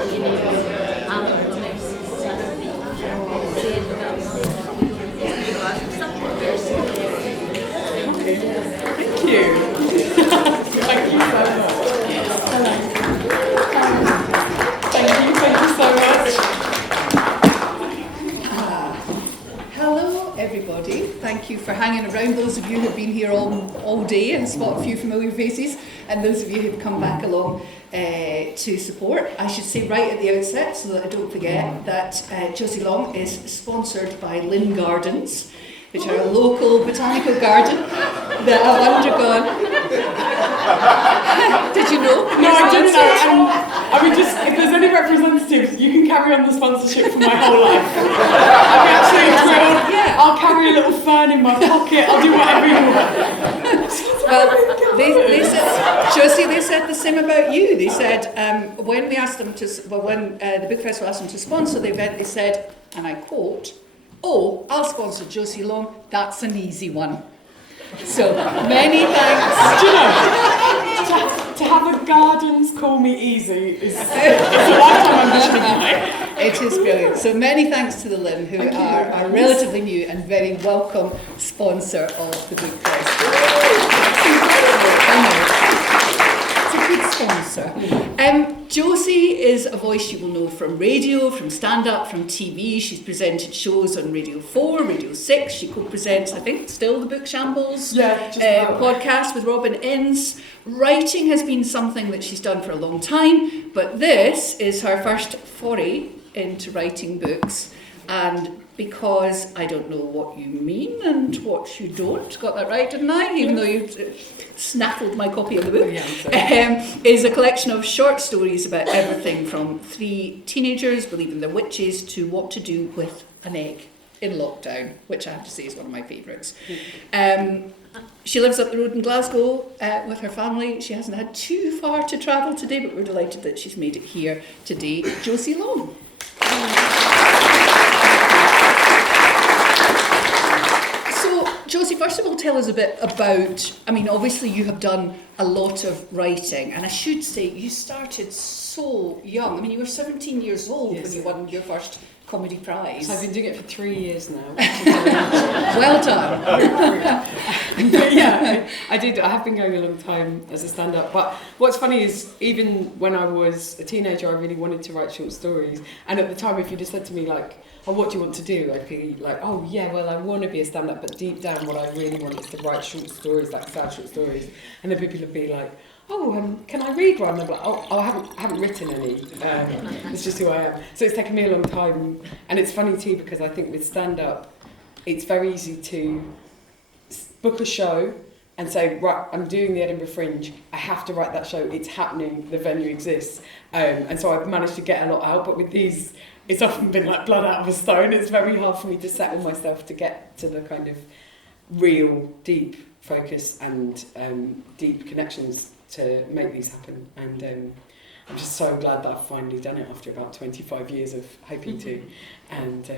Thank you. Thank you so much. Hello. Thank you so much. Hello everybody, thank you for hanging around. Those of you who have been here all day and spot a few familiar faces, and those of you who've come back along to support. I should say right at the outset, so that I don't forget, that Josie Long is sponsored by Lynn Gardens, which are a local botanical garden that have undergone... Did you know? No, I didn't know. I mean, just if there's any representatives, you can carry on the sponsorship for my whole life. I'll be absolutely thrilled. Yeah. I'll carry a little fern in my pocket. I'll do whatever you want. Well, they said, Josie, they said the same about you. They said when we asked them to, when the Book Festival asked them to sponsor the event, they said, and I quote, "Oh, I'll sponsor Josie Long. That's an easy one." So many thanks. Do you know, to have a gardens call me easy is it's a lifetime ambition of mine. It is brilliant. So many thanks to the Lynn, who are relatively new and very welcome sponsor of the Book Festival. It's incredible. I know. It's a good sponsor. Josie is a voice you will know from radio, from stand-up, from TV. She's presented shows on Radio 4, Radio 6. She co-presents, I think, still the Book Shambles podcast with Robin Innes. Writing has been something that she's done for a long time, but this is her first foray into writing books. And because I don't know what you mean and what you don't, got that right, didn't I? Even though you snaffled my copy of the book, is a collection of short stories about everything from 3 teenagers believing they're witches to what to do with an egg in lockdown, which I have to say is one of my favourites. She lives up the road in Glasgow with her family. She hasn't had too far to travel today, but we're delighted that she's made it here today. Josie Long. Josie, first of all, tell us a bit about, I mean, obviously you have done a lot of writing, and I should say you started so young. I mean, you were 17 years old when you won your first comedy prize. So I've been doing it for 3 years now. Well done. But yeah, I did. I have been going a long time as a stand-up. But what's funny is, even when I was a teenager, I really wanted to write short stories. And at the time, if you'd have said to me, like, "Oh, what do you want to do?" I'd be like, "Oh, yeah, well, I want to be a stand-up, but deep down what I really want is to write short stories, like sad short stories." And then people would be like, "Oh, can I read one?" And I'm like, "Oh, I haven't written any. It's just who I am." So it's taken me a long time. And it's funny too, because I think with stand-up, it's very easy to book a show and say, "Right, I'm doing the Edinburgh Fringe, I have to write that show, it's happening, the venue exists." And so I've managed to get a lot out, but with these, it's often been like blood out of a stone. It's very hard for me to settle myself to get to the kind of real, deep focus and deep connections to make these happen. And I'm just so glad that I've finally done it after about 25 years of hoping to. And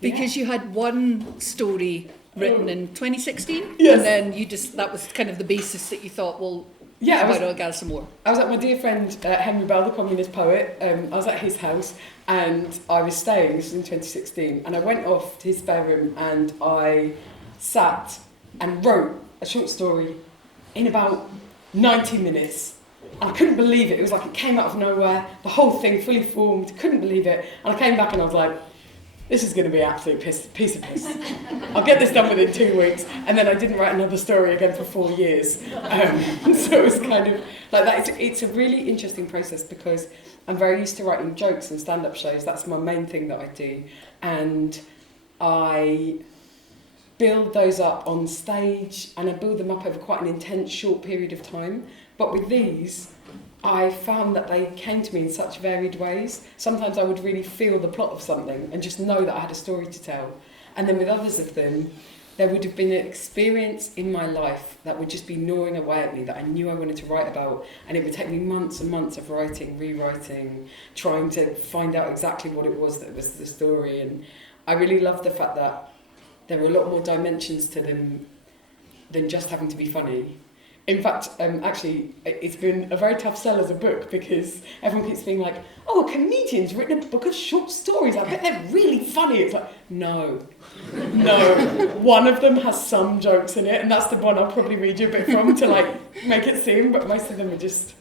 because you had one story written in 2016, yes. And then you just, that was kind of the basis that you thought, well, yeah, why don't I gather some more? I was at my dear friend Henry Bell, the communist poet. I was at his house and I was staying, this was in 2016, and I went off to his spare room and I sat and wrote a short story in about 90 minutes. And I couldn't believe it. It was like it came out of nowhere, the whole thing fully formed, couldn't believe it. And I came back and I was like, this is going to be an absolute piece of piss. I'll get this done within 2 weeks. And then I didn't write another story again for 4 years. So it was kind of like that. It's a really interesting process because I'm very used to writing jokes and stand-up shows. That's my main thing that I do. And I build those up on stage and I build them up over quite an intense short period of time. But with these, I found that they came to me in such varied ways. Sometimes I would really feel the plot of something and just know that I had a story to tell. And then with others of them, there would have been an experience in my life that would just be gnawing away at me that I knew I wanted to write about. And it would take me months and months of writing, rewriting, trying to find out exactly what it was that was the story. And I really loved the fact that there were a lot more dimensions to them than just having to be funny. In fact, actually, it's been a very tough sell as a book because everyone keeps being like, oh, a comedian's written a book of short stories. I bet they're really funny. It's like, no. One of them has some jokes in it, and that's the one I'll probably read you a bit from to like make it seem, but most of them are just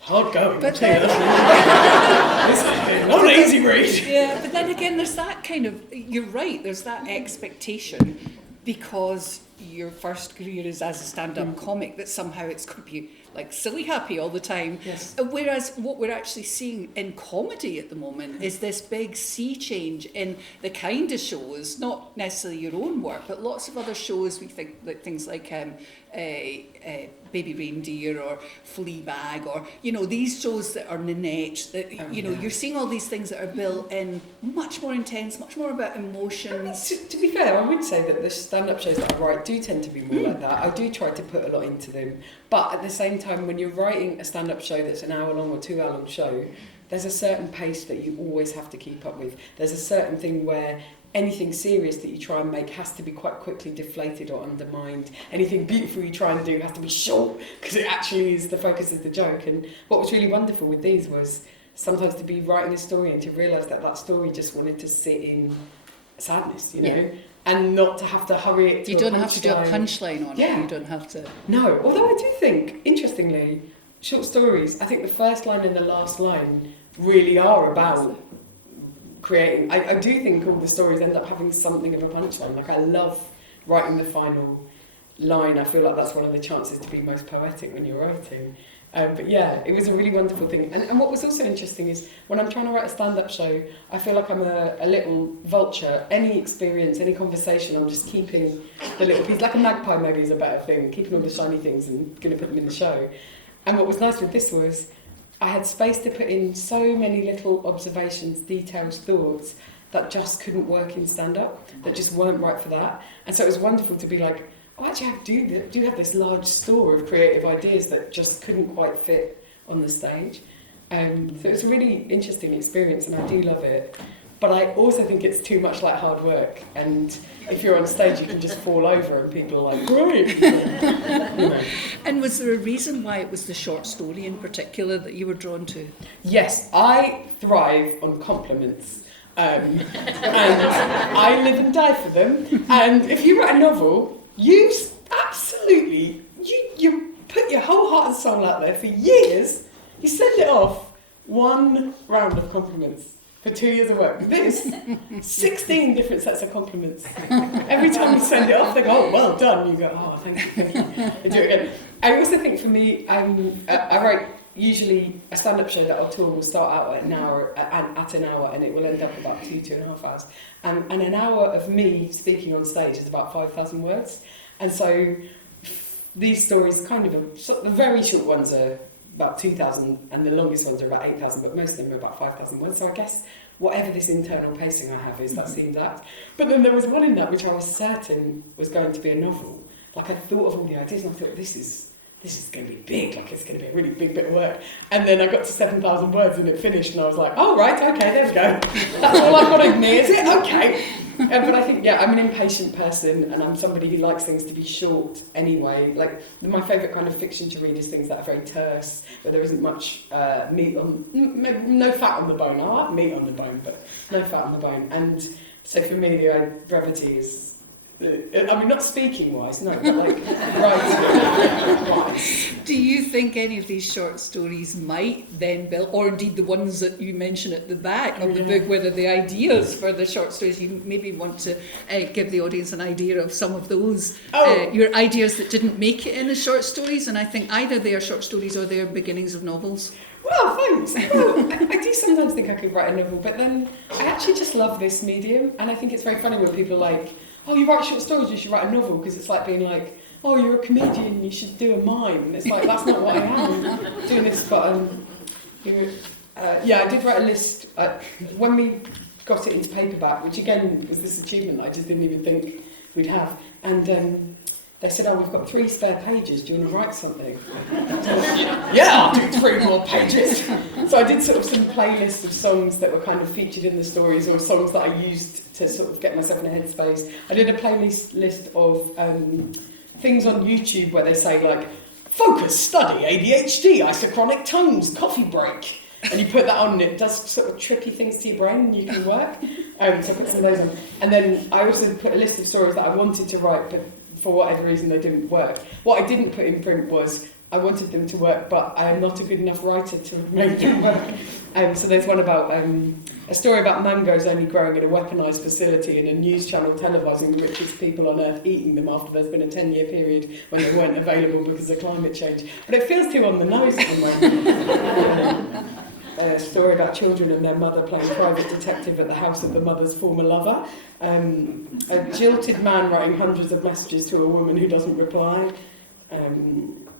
hard going. But it's not an easy read. Yeah, but then again, there's that kind of, you're right, there's that expectation because your first career is as a stand-up comic that somehow it's going to be like silly happy all the time. Yes. Whereas what we're actually seeing in comedy at the moment is this big sea change in the kind of shows, not necessarily your own work, but lots of other shows. We think like things like Baby Reindeer or Fleabag, or these shows that are Nanette, that you're seeing all these things that are built in much more intense, much more about emotions. To be fair, I would say that the stand-up shows that I write do tend to be more like that. I do try to put a lot into them, but at the same time, when you're writing a stand-up show that's an hour-long or 2-hour-long show, there's a certain pace that you always have to keep up with. There's a certain thing where anything serious that you try and make has to be quite quickly deflated or undermined. Anything beautiful you try and do has to be short, because it actually is the focus is the joke. And what was really wonderful with these was sometimes to be writing a story and to realise that story just wanted to sit in sadness, and not to have to hurry it to You don't have to do a punchline on it. You don't have to. No, although I do think, interestingly, short stories, I think the first line and the last line really are about creating. I do think all the stories end up having something of a punchline. Like, I love writing the final line. I feel like that's one of the chances to be most poetic when you're writing. But yeah, it was a really wonderful thing. And what was also interesting is when I'm trying to write a stand-up show, I feel like I'm a little vulture. Any experience, any conversation, I'm just keeping the little piece. Like a magpie maybe is a better thing, keeping all the shiny things and going to put them in the show. And what was nice with this was I had space to put in so many little observations, details, thoughts that just couldn't work in stand-up, that just weren't right for that. And so it was wonderful to be like, oh, actually I do have this large store of creative ideas that just couldn't quite fit on the stage. So it was a really interesting experience and I do love it. But I also think it's too much like hard work, and if you're on stage you can just fall over and people are like, great. And was there a reason why it was the short story in particular that you were drawn to? Yes, I thrive on compliments. And I live and die for them. And if you write a novel, you absolutely, you put your whole heart and soul out there for years, you send it off, one round of compliments for 2 years of work. This, 16 different sets of compliments. Every time you send it off, they go, oh, well done. You go, oh, thank you. And do it again. I also think for me, I write usually a stand-up show that I'll tour will start out at an hour, and it will end up about 2.5 hours. And an hour of me speaking on stage is about 5,000 words. And so these stories the very short ones are about 2,000 and the longest ones are about 8,000, but most of them are about 5,000 words. So I guess whatever this internal pacing I have is, that seems apt. But then there was one in that which I was certain was going to be a novel. Like, I thought of all the ideas and I thought, this is going to be big, like it's going to be a really big bit of work. And then I got to 7,000 words and it finished and I was like, oh right, okay, there we go. That's all I've got in me, is it? Okay. But I think, I'm an impatient person and I'm somebody who likes things to be short anyway. Like, my favourite kind of fiction to read is things that are very terse, where there isn't much meat on, no fat on the bone. I like meat on the bone, but no fat on the bone. And so for me, brevity is, not speaking-wise, no, but like writing-wise. Do you think any of these short stories might then build, or indeed the ones that you mention at the back of the book, whether the ideas for the short stories, you maybe want to give the audience an idea of some of those, your ideas that didn't make it in as short stories, and I think either they are short stories or they are beginnings of novels. Well, thanks. Well, I do sometimes think I could write a novel, but then I actually just love this medium, and I think it's very funny when people are like, oh, you write short stories, you should write a novel, because it's like being like, oh, you're a comedian, you should do a mime. And it's like, that's not what I am doing this, but I did write a list when we got it into paperback, which again was this achievement that I just didn't even think we'd have. And they said, oh, we've got 3 spare pages, do you want to write something? Yeah, I'll do 3 more pages. So I did sort of some playlists of songs that were kind of featured in the stories, or songs that I used to sort of get myself in a headspace. I did a playlist list of things on YouTube where they say, like, focus, study, ADHD, isochronic tones, coffee break. And you put that on and it does sort of tricky things to your brain and you can work. So I put some of those on. And then I also put a list of stories that I wanted to write, but for whatever reason they didn't work. What I didn't put in print was I wanted them to work, but I am not a good enough writer to make them work. So there's one about a story about mangoes only growing in a weaponised facility and a news channel televising the richest people on earth eating them after there's been a 10-year period when they weren't available because of climate change. But it feels too on the nose at the moment. A story about children and their mother playing private detective at the house of the mother's former lover. A jilted man writing hundreds of messages to a woman who doesn't reply.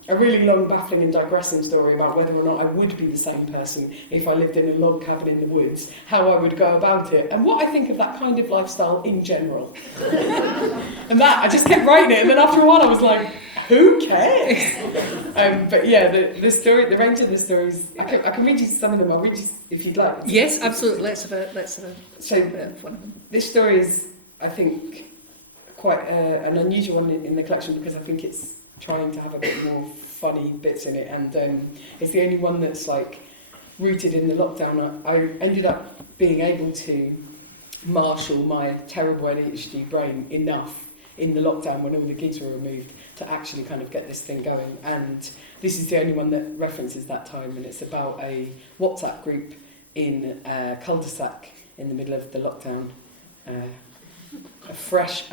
A really long, baffling and digressing story about whether or not I would be the same person if I lived in a log cabin in the woods, how I would go about it, and what I think of that kind of lifestyle in general. And that, I just kept writing it, and then after a while I was like, who cares? But yeah, the story, the range of the stories, I can read you some of them. I'll read you if you'd like. Yes, absolutely. Let's have a so one of them. This story is, I think, quite an unusual one in the collection because I think it's trying to have a bit more funny bits in it, and it's the only one that's like rooted in the lockdown. I ended up being able to marshal my terrible ADHD brain enough in the lockdown when all the gigs were removed to actually kind of get this thing going, and this is the only one that references that time, and it's about a WhatsApp group in a cul-de-sac in the middle of the lockdown. A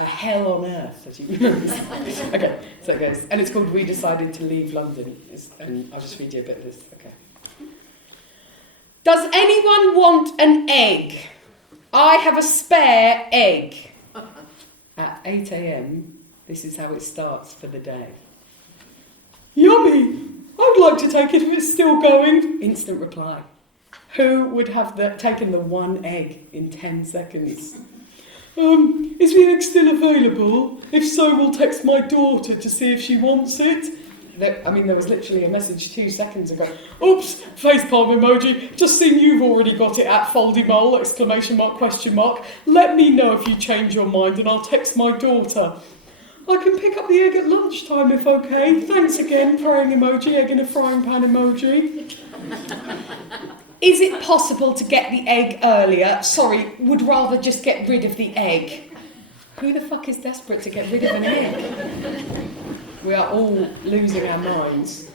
hell on earth, as you remember. Okay, so it goes. And it's called We Decided to Leave London. And I'll just read you a bit of this. Okay. Does anyone want an egg? I have a spare egg. At 8 a.m, this is how it starts for the day. Yummy! I would like to take it if it's still going. Instant reply. Who would have taken the one egg in 10 seconds? Is the egg still available? If so, we'll text my daughter to see if she wants it. There was literally a message 2 seconds ago. Oops, facepalm emoji. Just seen you've already got it at Foldy Mole, !! Let me know if you change your mind and I'll text my daughter. I can pick up the egg at lunchtime if okay. Thanks again, praying emoji, egg in a frying pan emoji. Is it possible to get the egg earlier? Sorry, would rather just get rid of the egg. Who the fuck is desperate to get rid of an egg? We are all losing our minds.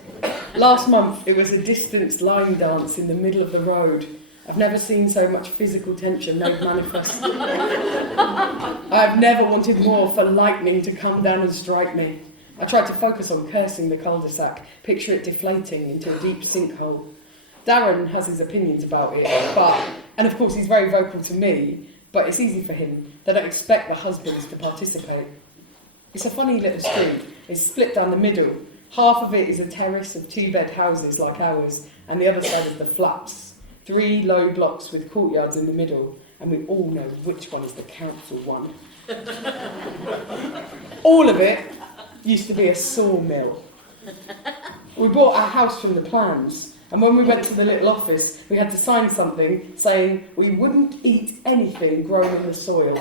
Last month, it was a distance line dance in the middle of the road. I've never seen so much physical tension made manifest. I've never wanted more for lightning to come down and strike me. I tried to focus on cursing the cul-de-sac, picture it deflating into a deep sinkhole. Darren has his opinions about it, and of course he's very vocal to me, but it's easy for him. They don't expect the husbands to participate. It's a funny little street. It's split down the middle. Half of it is a terrace of 2-bed houses like ours, and the other side is the flats. 3 low blocks with courtyards in the middle, and we all know which one is the council one. All of it used to be a sawmill. We bought our house from the plans. And when we went to the little office, we had to sign something saying we wouldn't eat anything grown in the soil.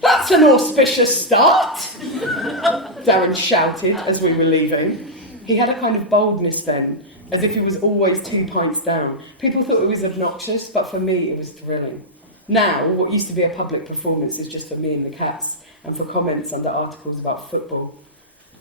That's an auspicious start, Darren shouted as we were leaving. He had a kind of boldness then, as if he was always 2 pints down. People thought it was obnoxious, but for me it was thrilling. Now, what used to be a public performance is just for me and the cats, and for comments under articles about football.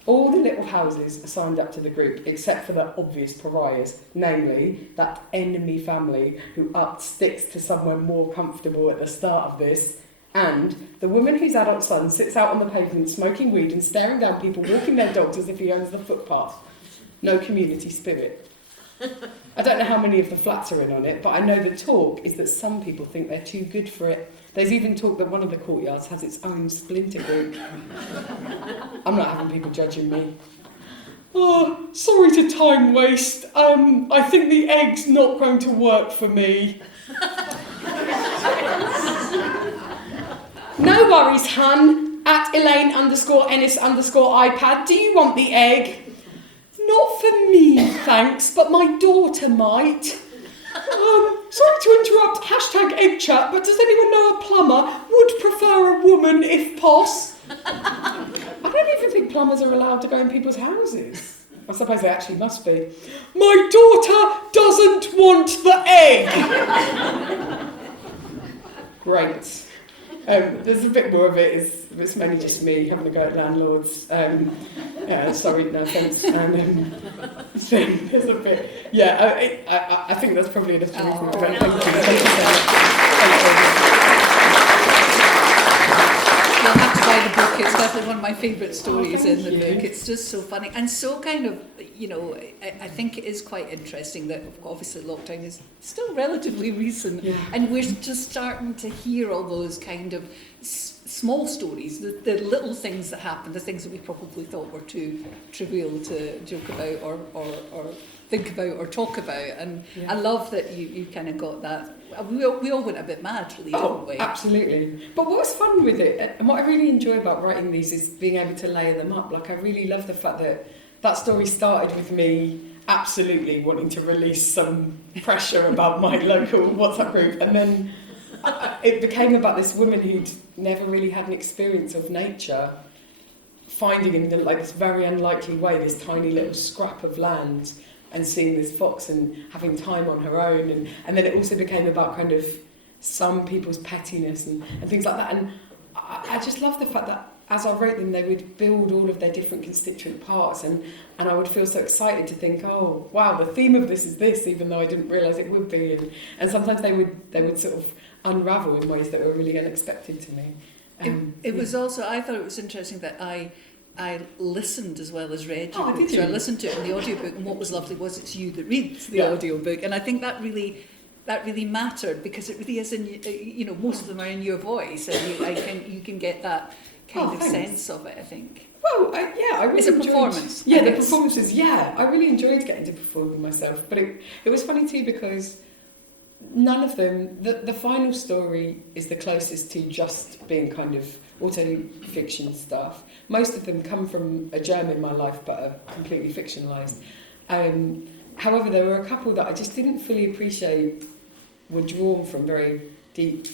All the little houses are signed up to the group, except for the obvious pariahs, namely that enemy family who upped sticks to somewhere more comfortable at the start of this, and the woman whose adult son sits out on the pavement smoking weed and staring down people walking their dogs as if he owns the footpath. No community spirit. I don't know how many of the flats are in on it, but I know the talk is that some people think they're too good for it. There's even talk that one of the courtyards has its own splinter group. I'm not having people judging me. Oh, sorry to time waste. I think the egg's not going to work for me. No worries, hun. At Elaine_Ennis_iPad. Do you want the egg? Not for me, thanks, but my daughter might. Sorry to interrupt, #egg chat, but does anyone know a plumber? Would prefer a woman if poss. I don't even think plumbers are allowed to go in people's houses. I suppose they actually must be. My daughter doesn't want the egg! Great. There's a bit more of it. It's mainly just me having a go at landlords. Sorry, no offence. And so there's a bit. Yeah, I think that's probably enough to read. Thank you so much. You'll have to buy the book. It's definitely one of my favourite stories in the book. It's just so funny and so kind of, I think it is quite interesting that obviously lockdown is still relatively recent, and we're just starting to hear all those kind of small stories, the little things that happen, the things that we probably thought were too trivial to joke about or think about or talk about. And I love that you kind of got that. We all went a bit mad, really, don't we? Absolutely. But what's fun with it, and what I really enjoy about writing these, is being able to layer them up. Like, I really love the fact that story started with me absolutely wanting to release some pressure about my local WhatsApp group, and then it became about this woman who'd never really had an experience of nature, finding in this very unlikely way this tiny little scrap of land and seeing this fox and having time on her own, and then it also became about kind of some people's pettiness and things like that. And I just love the fact that as I wrote them, they would build all of their different constituent parts, and I would feel so excited to think, oh wow, the theme of this is this, even though I didn't realise it would be, and sometimes they would sort of unravel in ways that were really unexpected to me. It was also, I thought it was interesting that I listened as well as read your book. Did you? So I listened to it in the audiobook, and what was lovely was it's you that reads the audiobook, and I think that really mattered, because it really is in, most of them are in your voice, and you can get that kind of sense of it, I think. Well, I really it's a enjoyed, performance. Yeah, the performances, I really enjoyed getting to perform myself, but it was funny too, because none of them, the final story is the closest to just being kind of auto-fiction stuff. Most of them come from a germ in my life but are completely fictionalised. However, there were a couple that I just didn't fully appreciate were drawn from very deep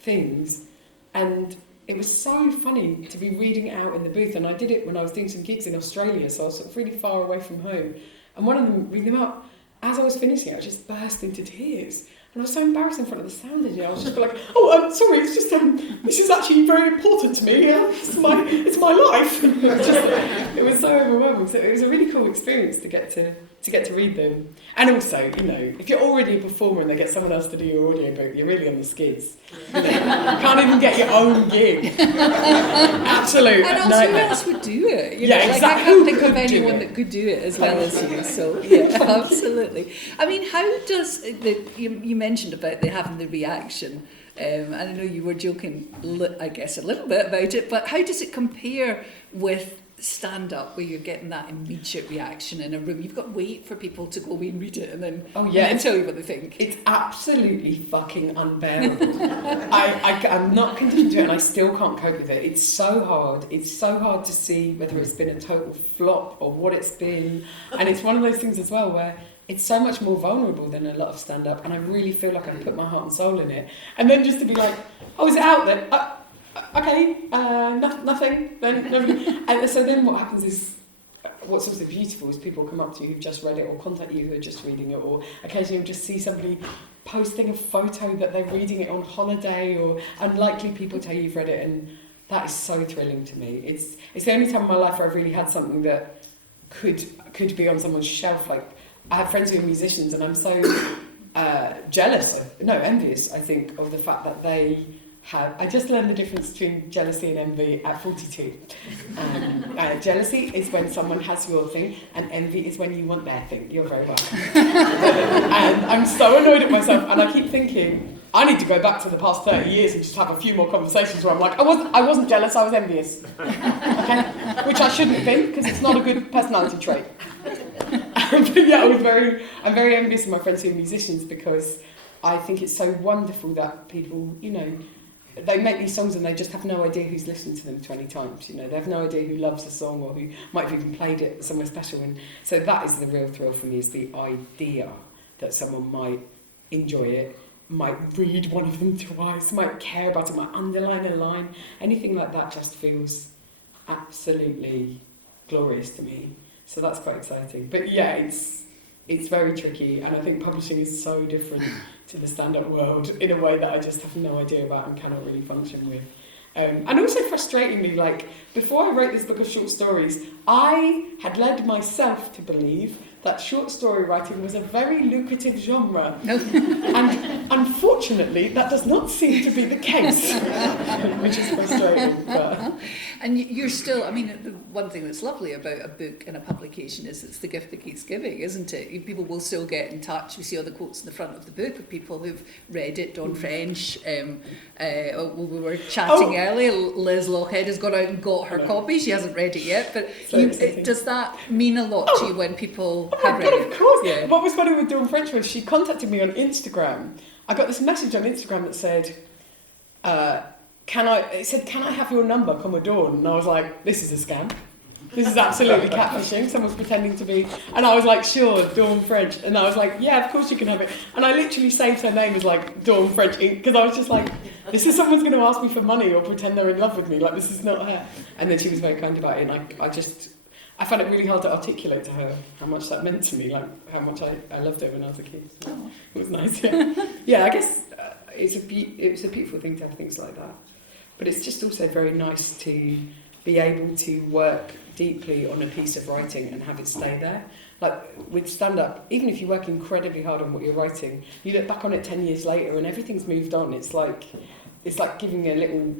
things, and it was so funny to be reading it out in the booth. And I did it when I was doing some gigs in Australia, so I was sort of really far away from home, and one of them, reading them out, as I was finishing it, I just burst into tears. And I was so embarrassed in front of the sound engineer. I was just like, sorry, it's just, this is actually very important to me. It's my life. It was so overwhelming. So it was a really cool experience to get to read them. And also, if you're already a performer and they get someone else to do your audiobook, you're really on the skids. You can't even get your own gig. Absolute. And also, who else would do it? Exactly. I can't think of anyone that could do it as well as you. So, absolutely. I mean, how does you mentioned about having the reaction, and I know you were joking, I guess, a little bit about it, but how does it compare with stand-up, where you're getting that immediate reaction in a room? You've got to wait for people to go away and read it and then tell you what they think. It's absolutely fucking unbearable. I'm not conditioned to it, and I still can't cope with it. It's so hard. It's so hard to see whether it's been a total flop or what it's been. And it's one of those things as well where it's so much more vulnerable than a lot of stand-up, and I really feel like I put my heart and soul in it. And then just to be like, is it out there? Okay, nothing. Then nobody. And so then what happens is, what's also beautiful is people come up to you who've just read it, or contact you who are just reading it, or occasionally you'll just see somebody posting a photo that they're reading it on holiday, or unlikely people tell you you've read it, and that is so thrilling to me. It's the only time in my life where I've really had something that could be on someone's shelf. Like, I have friends who are musicians, and I'm so envious, I think, of the fact that they have. I just learned the difference between jealousy and envy at 42. Jealousy is when someone has your thing, and envy is when you want their thing. You're very welcome. And I'm so annoyed at myself, and I keep thinking, I need to go back to the past 30 years and just have a few more conversations where I'm like, I wasn't jealous, I was envious. Okay? Which I shouldn't have been, because it's not a good personality trait. But yeah, I'm very envious of my friends who are musicians, because I think it's so wonderful that people, they make these songs and they just have no idea who's listened to them 20 times. They have no idea who loves the song or who might have even played it somewhere special. And so that is the real thrill for me, is the idea that someone might enjoy it, might read one of them twice, might care about it, might underline a line. Anything like that just feels absolutely glorious to me. So that's quite exciting. But yeah, it's very tricky, and I think publishing is so different to the stand-up world in a way that I just have no idea about and cannot really function with. And also frustratingly, like, before I wrote this book of short stories, I had led myself to believe that short story writing was a very lucrative genre. And unfortunately, that does not seem to be the case, which is frustrating. But. And you're still, I mean, the one thing that's lovely about a book and a publication is it's the gift that keeps giving, isn't it? People will still get in touch. We see all the quotes in the front of the book of people who've read it. Dawn French, we were chatting earlier, Liz Lochhead has gone out and got her copy. She hasn't read it yet, but does that mean a lot to you when people have read it? Of course. Yeah. What was funny with Dawn French was she contacted me on Instagram. I got this message on Instagram that said, can I have your number, comma Dawn? And I was like, this is a scam. This is absolutely catfishing. Someone's pretending to be... And I was like, sure, Dawn French. And I was like, yeah, of course you can have it. And I literally saved her name as like Dawn French, because I was just like, this is someone's going to ask me for money or pretend they're in love with me. Like, this is not her. And then she was very kind about it. And I found it really hard to articulate to her how much that meant to me, like how much I loved it when I was a kid. So it was nice, yeah. Yeah, I guess it's a beautiful thing to have things like that. But it's just also very nice to be able to work deeply on a piece of writing and have it stay there. Like with stand-up, even if you work incredibly hard on what you're writing, you look back on it 10 years later and everything's moved on. It's like giving a little...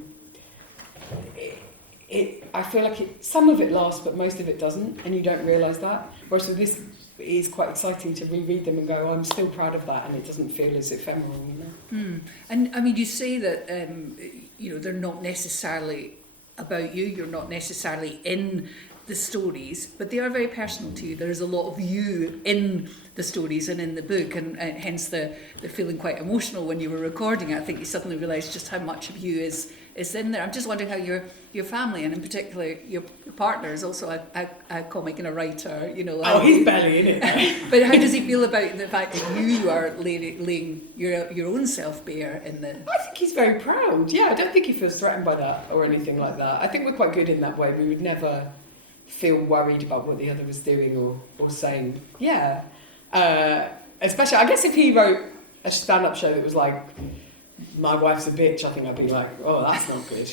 I feel like some of it lasts, but most of it doesn't, and you don't realise that. Whereas with this, it is quite exciting to reread them and go, oh, I'm still proud of that, and it doesn't feel as ephemeral, you know. Mm. And I mean, you say that they're not necessarily about you. You're not necessarily in the stories, but they are very personal to you. There is a lot of you in the stories and in the book, and hence the feeling quite emotional when you were recording it. I think you suddenly realised just how much of you is in there. I'm just wondering how your family, and in particular your partner, is also a comic and a writer. You know. He's barely in it. But how does he feel about the fact that you are laying your own self bare in the? I think he's very proud. Yeah, I don't think he feels threatened by that or anything like that. I think we're quite good in that way. We would never feel worried about what the other was doing or saying. Yeah. Especially, I guess if he wrote a stand-up show that was like, my wife's a bitch, I think I'd be like, oh, that's not good.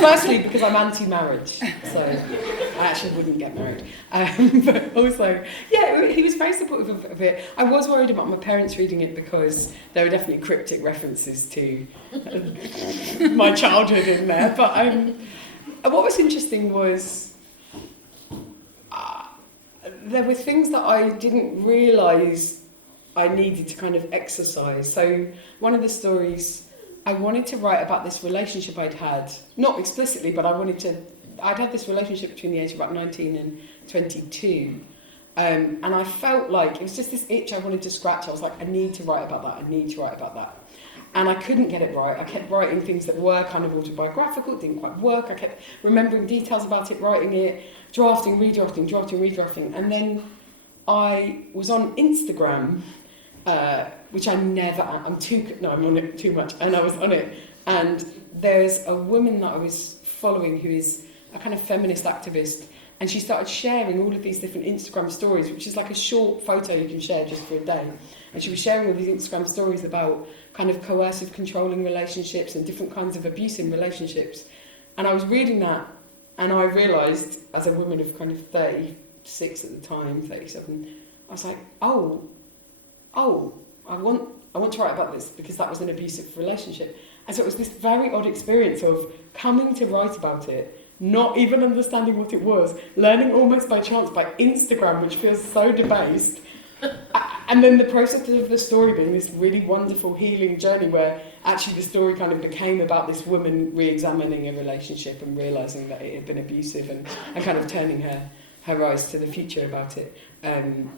Firstly, because I'm anti-marriage, so I actually wouldn't get married. But also, yeah, he was very supportive of it. I was worried about my parents reading it because there were definitely cryptic references to my childhood in there. But what was interesting was there were things that I didn't realise I needed to kind of exercise. So one of the stories, I wanted to write about this relationship I'd had, not explicitly, but I'd had this relationship between the age of about 19 and 22. And I felt like it was just this itch I wanted to scratch. I was like, I need to write about that. And I couldn't get it right. I kept writing things that were kind of autobiographical, it didn't quite work. I kept remembering details about it, writing it, drafting, redrafting. And then I was on Instagram, which I'm on it too much. And I was on it. And there's a woman that I was following who is a kind of feminist activist. And she started sharing all of these different Instagram stories, which is like a short photo you can share just for a day. And she was sharing all these Instagram stories about kind of coercive, controlling relationships and different kinds of abuse in relationships. And I was reading that, and I realised, as a woman of kind of 36 at the time, 37, I was like, oh, I want to write about this because that was an abusive relationship. And so it was this very odd experience of coming to write about it, not even understanding what it was, learning almost by chance by Instagram, which feels so debased, and then the process of the story being this really wonderful healing journey where actually the story kind of became about this woman re-examining a relationship and realising that it had been abusive and kind of turning her eyes to the future about it. And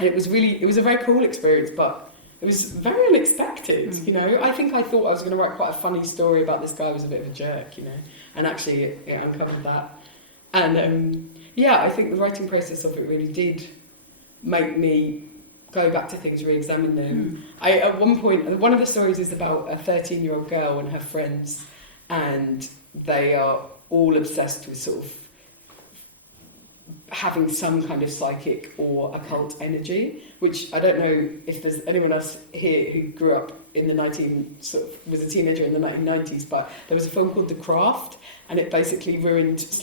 it was a very cool experience, but it was very unexpected, you know. I think I thought I was going to write quite a funny story about this guy who was a bit of a jerk, you know, and actually it uncovered that. And I think the writing process of it really did make me go back to things, re-examine them. At one point, one of the stories is about a 13-year-old girl and her friends, and they are all obsessed with sort of having some kind of psychic or occult energy, which I don't know if there's anyone else here who grew up in the was a teenager in the 1990s, but there was a film called The Craft, and it basically ruined /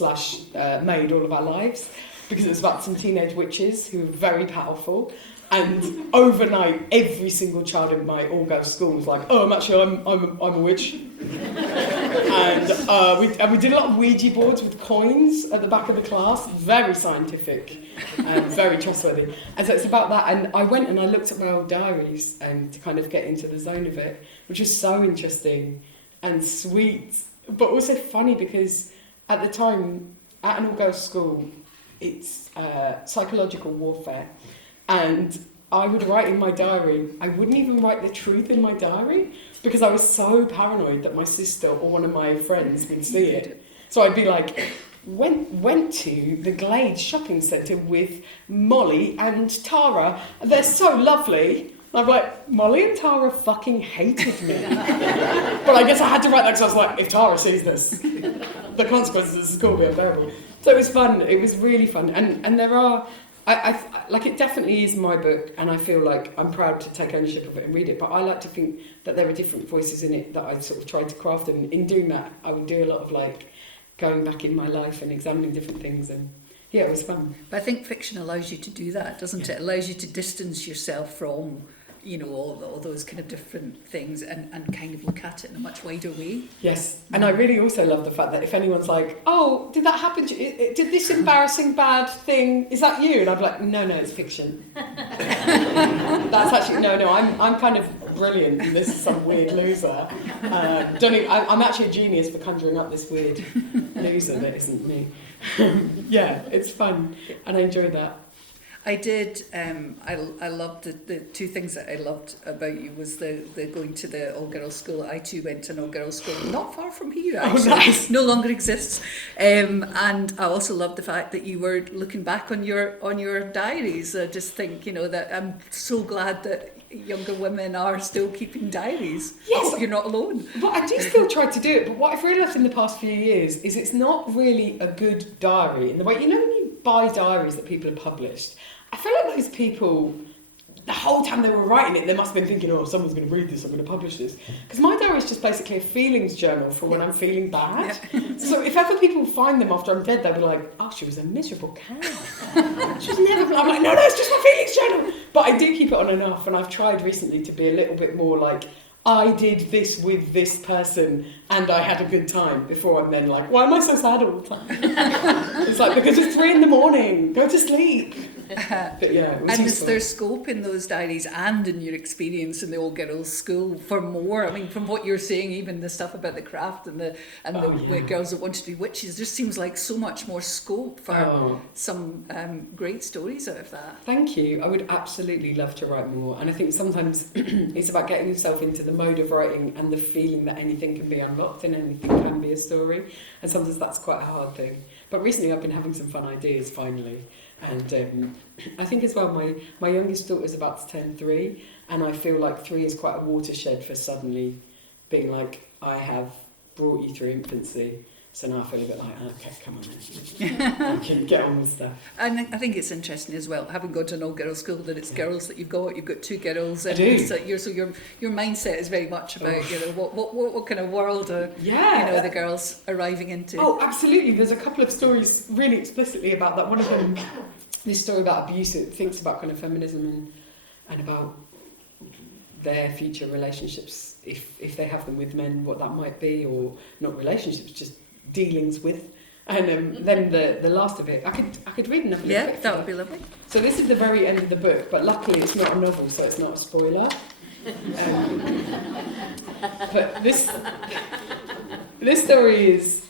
made all of our lives, because it was about some teenage witches who were very powerful. And overnight, every single child in my all-girls school was like, "Oh, I'm a witch." And we did a lot of Ouija boards with coins at the back of the class, very scientific and very trustworthy. And so it's about that. And I went and I looked at my old diaries to kind of get into the zone of it, which was so interesting and sweet, but also funny, because at the time, at an all-girls school, it's psychological warfare. And I would write in my diary, I wouldn't even write the truth in my diary, because I was so paranoid that my sister or one of my friends would see it. So I'd be like, went to the Glade shopping centre with Molly and Tara. They're so lovely. And I'm like, Molly and Tara fucking hated me. But I guess I had to write that because I was like, if Tara sees this, the consequences of this school will be unbearable. So it was fun. It was really fun. And there are... like, it definitely is my book, and I feel like I'm proud to take ownership of it and read it, but I like to think that there are different voices in it that I sort of tried to craft, and in doing that I would do a lot of like going back in my life and examining different things, and yeah, it was fun. But I think fiction allows you to do that, doesn't it? It allows you to distance yourself from, you know, all those kind of different things, and kind of look at it in a much wider way. Yes, and I really also love the fact that if anyone's like, "Oh, did that happen to you? Did this embarrassing bad thing, is that you?" And I'm like, no, it's fiction. That's actually, no, I'm kind of brilliant, and this is some weird loser. I'm actually a genius for conjuring up this weird loser that isn't me. Yeah, it's fun, and I enjoy that. I did. I loved the two things that I loved about you was the going to the all-girls school. I too went to an all-girls school, not far from here actually. Oh, nice. No longer exists. And I also loved the fact that you were looking back on your diaries. I just think, you know, that I'm so glad that younger women are still keeping diaries. Yes, you're not alone. But I do still try to do it. But what I've realised in the past few years is it's not really a good diary in the way, you know, when you buy diaries that people have published. I feel like those people, the whole time they were writing it, they must have been thinking, "Oh, someone's going to read this, I'm going to publish this." Because my diary is just basically a feelings journal for when I'm feeling bad. Yeah. So if ever people find them after I'm dead, they'll be like, "Oh, she was a miserable cow. She was never..." I'm like, no, it's just my feelings journal. But I do keep it on and off, and I've tried recently to be a little bit more like, I did this with this person and I had a good time, before I'm then like, why am I so sad all the time? It's like, because it's 3 a.m, go to sleep. But yeah, it was and useful. is there scope in those diaries and in your experience in the old girls' school for more? I mean, from what you're saying, even the stuff about the craft and the girls that wanted to be witches, there seems like so much more scope for some great stories out of that. Thank you. I would absolutely love to write more, and I think sometimes it's about getting yourself into the mode of writing and the feeling that anything can be unlocked and anything can be a story, and sometimes that's quite a hard thing. But recently I've been having some fun ideas finally. And I think as well, my youngest daughter's about to turn 3, and I feel like 3 is quite a watershed for suddenly being like, I have brought you through infancy, so now I feel a bit like, okay, come on then. I can get on with stuff. And I think it's interesting as well, having gone to an all-girls school, that it's girls that you've got 2 girls. And I do. So your mindset is very much about, you know, what kind of world are, you know, the girls arriving into. Oh, absolutely. There's a couple of stories really explicitly about that. One of them, this story about abuse, it thinks about kind of feminism and about their future relationships, if they have them with men, what that might be, or not relationships, just dealings with. And then the last of it, I could read another bit. Yeah, that would be lovely. So this is the very end of the book, but luckily it's not a novel, so it's not a spoiler. But this story is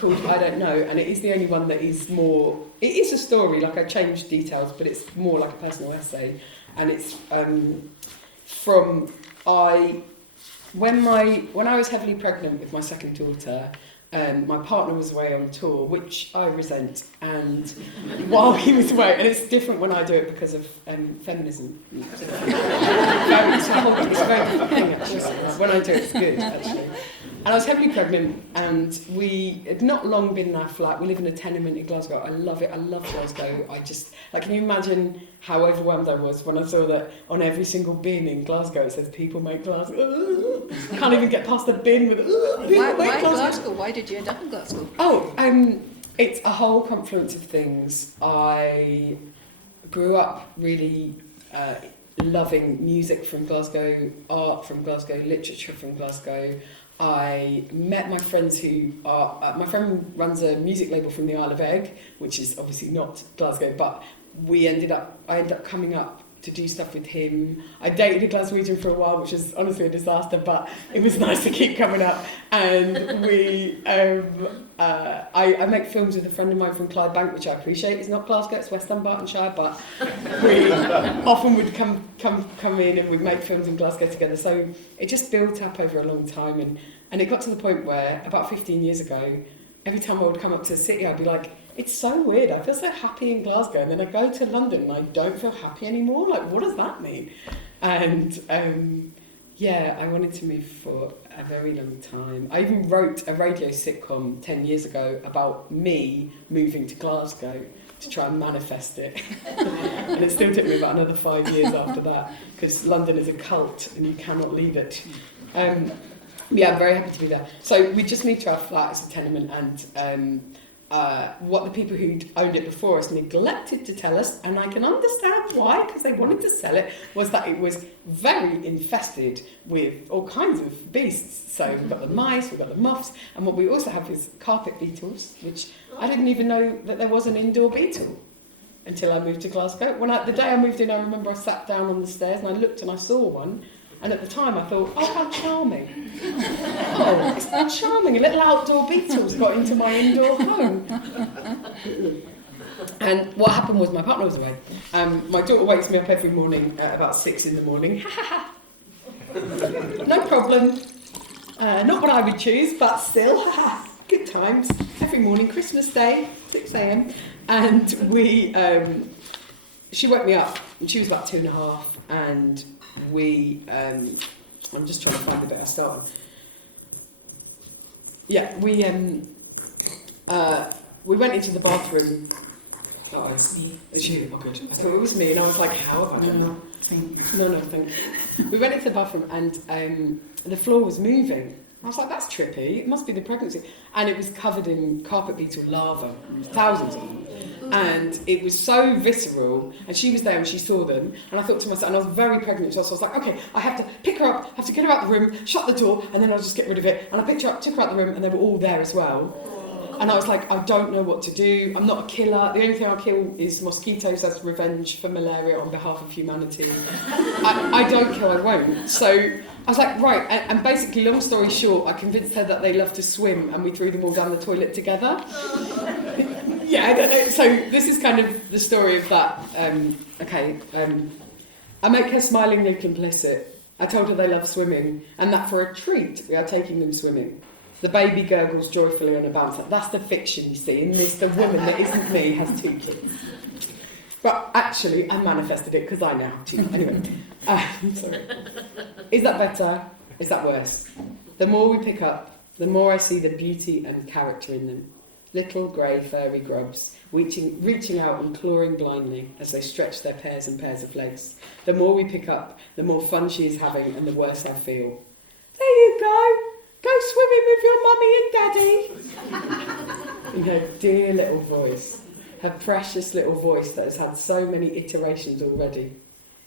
called I Don't Know, and it is the only one that is more... It is a story, like I changed details, but it's more like a personal essay. And it's from... When I was heavily pregnant with my second daughter, my partner was away on tour, which I resent, and while he was away, and it's different when I do it because of feminism. It's a very different thing, actually. When I do it, it's good, actually. And I was heavily pregnant, and we had not long been in our flat. We live in a tenement in Glasgow. I love it. I love Glasgow. I just, like, can you imagine how overwhelmed I was when I saw that on every single bin in Glasgow it says people make Glasgow. Can't even get past the bin with Why Glasgow? Why did you end up in Glasgow? Oh, it's a whole confluence of things. I grew up really loving music from Glasgow, art from Glasgow, literature from Glasgow. I met my friends who are... my friend runs a music label from the Isle of Egg, which is obviously not Glasgow, but I ended up coming up to do stuff with him. I dated a Glaswegian for a while, which was honestly a disaster, but it was nice to keep coming up. And I make films with a friend of mine from Clydebank, which I appreciate. It's not Glasgow, it's West Dunbartonshire, but we often would come in and we'd make films in Glasgow together. So it just built up over a long time, and it got to the point where about 15 years ago, every time I would come up to the city, I'd be like, it's so weird, I feel so happy in Glasgow, and then I go to London and I don't feel happy anymore. Like, what does that mean? And I wanted to move for a very long time. I even wrote a radio sitcom 10 years ago about me moving to Glasgow to try and manifest it. And it still took me about another 5 years after that, because London is a cult and you cannot leave it. I'm very happy to be there. So we just moved to our flat as a tenement, and what the people who'd owned it before us neglected to tell us, and I can understand why, because they wanted to sell it, was that it was very infested with all kinds of beasts. So we've got the mice, we've got the moths, and what we also have is carpet beetles, which I didn't even know that there was an indoor beetle until I moved to Glasgow. The day I moved in, I remember I sat down on the stairs and I looked and I saw one. And at the time I thought, oh, how charming. Oh, it's how charming. A little outdoor beetle's got into my indoor home. And what happened was my partner was away. My daughter wakes me up every morning at about 6 in the morning. No problem. Not what I would choose, but still, good times. Every morning, Christmas Day, 6 a.m. And she woke me up, and she was about 2.5, and I'm just trying to find the bit I start on. Yeah, we went into the bathroom. Oh, it's you. Oh, good. I thought it was me, and I was like, how have I done that? No, thank you. We went into the bathroom, and the floor was moving. I was like, that's trippy. It must be the pregnancy. And it was covered in carpet beetle larvae, thousands of them. And it was so visceral, and she was there and she saw them, and I thought to myself, and I was very pregnant, so I was like, okay, I have to pick her up, have to get her out the room, shut the door, and then I'll just get rid of it. And I picked her up, took her out the room, and they were all there as well. And I was like, I don't know what to do. I'm not a killer. The only thing I'll kill is mosquitoes as revenge for malaria on behalf of humanity. I don't kill, I won't. So I was like, right. And basically, long story short, I convinced her that they love to swim, and we threw them all down the toilet together. Yeah, I don't know. So this is kind of the story of that. I make her smilingly complicit. I told her they love swimming, and that for a treat, we are taking them swimming. The baby gurgles joyfully on a bounce. That's the fiction, you see. In this, the woman that isn't me has 2 kids. But actually, I manifested it because I now have 2. Anyway, sorry. Is that better? Is that worse? The more we pick up, the more I see the beauty and character in them. Little grey furry grubs, reaching out and clawing blindly as they stretch their pairs and pairs of legs. The more we pick up, the more fun she is having, and the worse I feel. There you go! Go swimming with your mummy and daddy! In her dear little voice, her precious little voice that has had so many iterations already.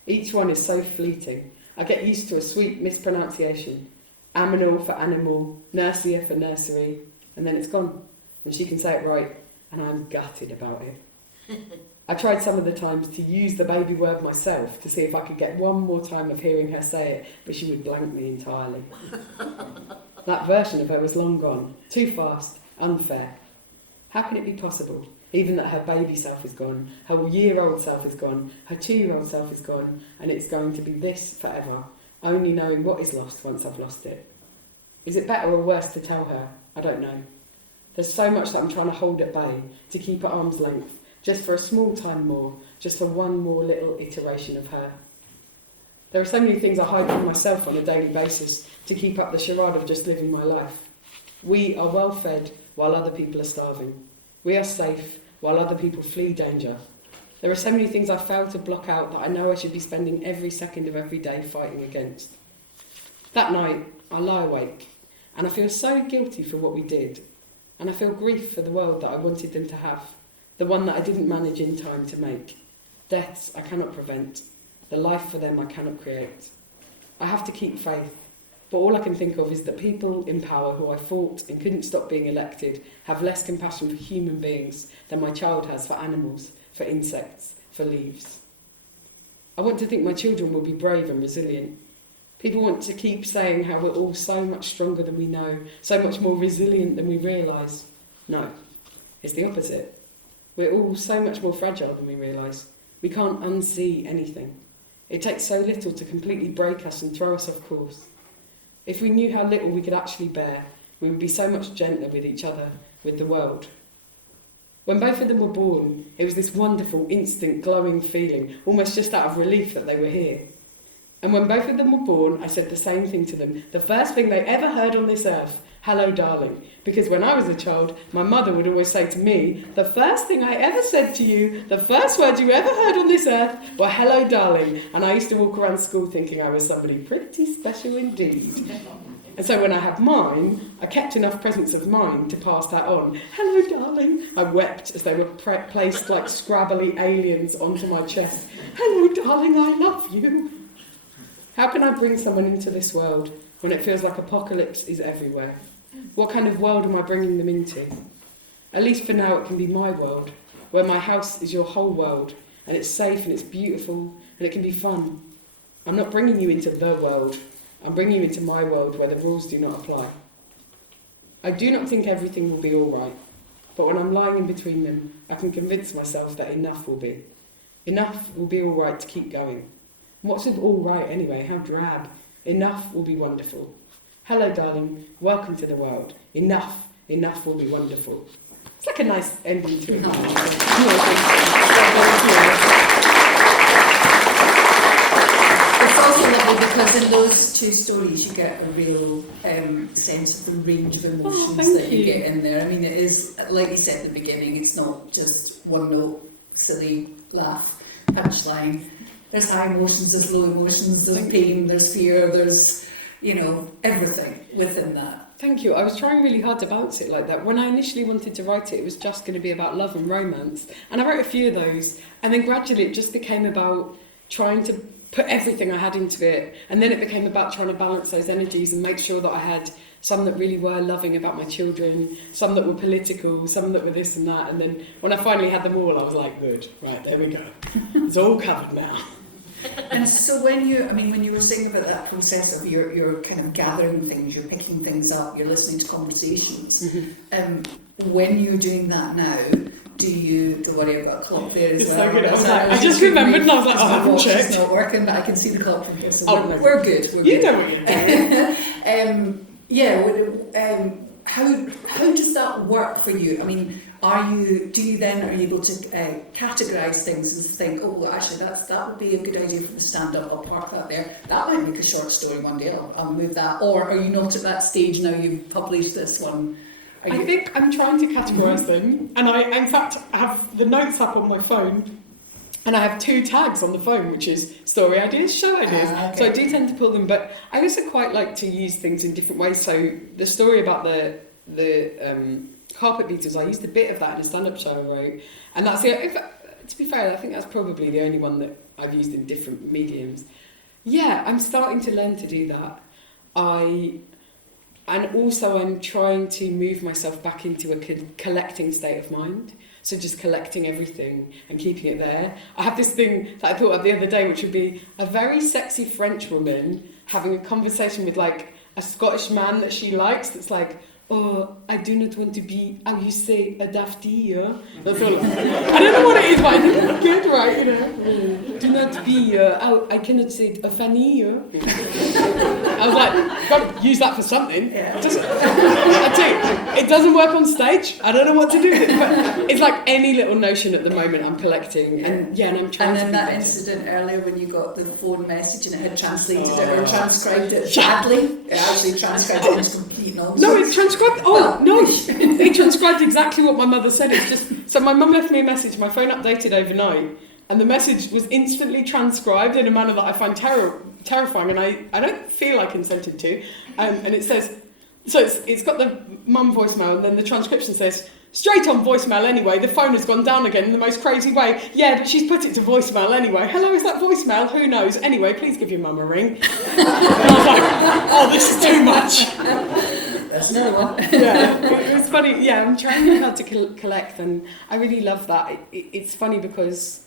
Each one is so fleeting. I get used to a sweet mispronunciation. Aminal for animal, nursier for nursery, and then it's gone. And she can say it right, and I'm gutted about it. I tried some of the times to use the baby word myself to see if I could get one more time of hearing her say it, but she would blank me entirely. That version of her was long gone, too fast, unfair. How can it be possible, even that her baby self is gone, her year-old self is gone, her 2-year-old self is gone, and it's going to be this forever, only knowing what is lost once I've lost it? Is it better or worse to tell her? I don't know. There's so much that I'm trying to hold at bay, to keep at arm's length, just for a small time more, just for one more little iteration of her. There are so many things I hide from myself on a daily basis to keep up the charade of just living my life. We are well fed while other people are starving. We are safe while other people flee danger. There are so many things I fail to block out that I know I should be spending every second of every day fighting against. That night, I lie awake, and I feel so guilty for what we did, and I feel grief for the world that I wanted them to have, the one that I didn't manage in time to make. Deaths I cannot prevent, the life for them I cannot create. I have to keep faith, but all I can think of is that people in power who I fought and couldn't stop being elected have less compassion for human beings than my child has for animals, for insects, for leaves. I want to think my children will be brave and resilient. People want to keep saying how we're all so much stronger than we know, so much more resilient than we realise. No, it's the opposite. We're all so much more fragile than we realise. We can't unsee anything. It takes so little to completely break us and throw us off course. If we knew how little we could actually bear, we would be so much gentler with each other, with the world. When both of them were born, it was this wonderful, instant, glowing feeling, almost just out of relief that they were here. And when both of them were born, I said the same thing to them, the first thing they ever heard on this earth, hello, darling. Because when I was a child, my mother would always say to me, the first thing I ever said to you, the first words you ever heard on this earth were hello, darling. And I used to walk around school thinking I was somebody pretty special indeed. And so when I had mine, I kept enough presence of mind to pass that on. Hello, darling. I wept as they were placed like scrabbly aliens onto my chest. Hello, darling, I love you. How can I bring someone into this world when it feels like apocalypse is everywhere? What kind of world am I bringing them into? At least for now, it can be my world, where my house is your whole world, and it's safe and it's beautiful, and it can be fun. I'm not bringing you into the world. I'm bringing you into my world where the rules do not apply. I do not think everything will be all right, but when I'm lying in between them, I can convince myself that enough will be. Enough will be all right to keep going. What's with all right anyway? How drab. Enough will be wonderful. Hello, darling. Welcome to the world. Enough will be wonderful. It's like a nice ending to it. It's also lovely because in those two stories you get a real sense of the range of emotions that you get in there. I mean, it is, like you said at the beginning, it's not just one note, silly laugh, punchline. There's high emotions, there's low emotions, there's pain, there's fear, there's, everything within that. Thank you. I was trying really hard to balance it like that. When I initially wanted to write it, it was just going to be about love and romance. And I wrote a few of those. And then gradually it just became about trying to put everything I had into it. And then it became about trying to balance those energies and make sure that I had some that really were loving about my children, some that were political, some that were this and that. And then when I finally had them all, I was like, good, right, there we go. It's all covered now. And so when you were saying about that process of you're kind of gathering things, you're picking things up, you're listening to conversations, when you're doing that now, do you, don't worry about a clock there as it's well. So good. I just remembered and I was like, oh, I haven't checked. It's not working, but I can see the clock from here, so no. we're good. You know what you're doing. How does that work for you? I mean, are you able to categorise things and think, oh, well, actually that would be a good idea for the stand-up, I'll park that there. That might make a short story one day, I'll move that. Or are you not at that stage now you've published this one? I think I'm trying to categorise them, and I, in fact, have the notes up on my phone, and I have 2 tags on the phone, which is story ideas, show ideas. Okay. So I do tend to pull them, but I also quite like to use things in different ways. So the story about the carpet beaters, I used a bit of that in a stand-up show I wrote, and that's to be fair, I think that's probably the only one that I've used in different mediums. Yeah, I'm starting to learn to do that. And also I'm trying to move myself back into a collecting state of mind. So just collecting everything and keeping it there. I have this thing that I thought of the other day, which would be a very sexy French woman having a conversation with like a Scottish man that she likes that's like, oh, I do not want to be, how you say, a dafty, yeah? That's all. I don't know what it is, but I think it's good, right, do not be, I cannot say it, a fanny, yeah? I was like, got to use that for something. Yeah. I tell you, it doesn't work on stage. I don't know what to do with it, but it's like any little notion at the moment I'm collecting, and I'm trying to. And then that incident earlier when you got the phone message and it had translated it or transcribed it badly, it actually transcribed it into complete technology. No, it transcribed. Oh no, it transcribed exactly what my mother said. It's just so my mum left me a message. My phone updated overnight, and the message was instantly transcribed in a manner that I find terrifying, and I don't feel I consented to. And it says, so it's got the mum voicemail, and then the transcription says, straight on voicemail anyway, the phone has gone down again in the most crazy way. Yeah, but she's put it to voicemail anyway. Hello, is that voicemail? Who knows? Anyway, please give your mum a ring. And I was like, oh, this is too much. That's another one. Yeah, it was funny. Yeah, I'm trying to learn how to collect, and I really love that. It's funny because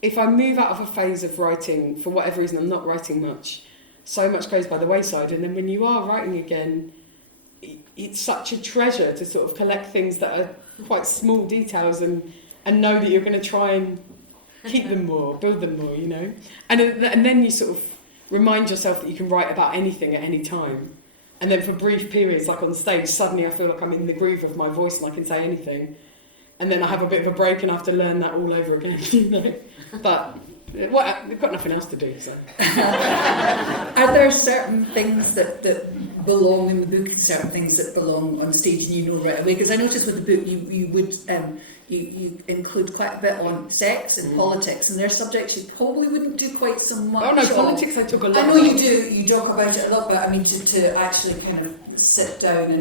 if I move out of a phase of writing, for whatever reason, I'm not writing much, so much goes by the wayside. And then when you are writing again, it's such a treasure to sort of collect things that are quite small details and know that you're going to try and keep them more, build them more, you know. And then you sort of remind yourself that you can write about anything at any time. And then for brief periods, like on stage, suddenly I feel like I'm in the groove of my voice and I can say anything. And then I have a bit of a break and I have to learn that all over again, you know. But well, we've got nothing else to do, so. Are there certain things that belong in the book and certain things that belong on stage and you know right away? Because I noticed with the book you would you include quite a bit on sex and politics, and they're subjects you probably wouldn't do quite so much. Oh no, politics I took a lot. I know you do. You talk about it a lot, but I mean to actually kind of sit down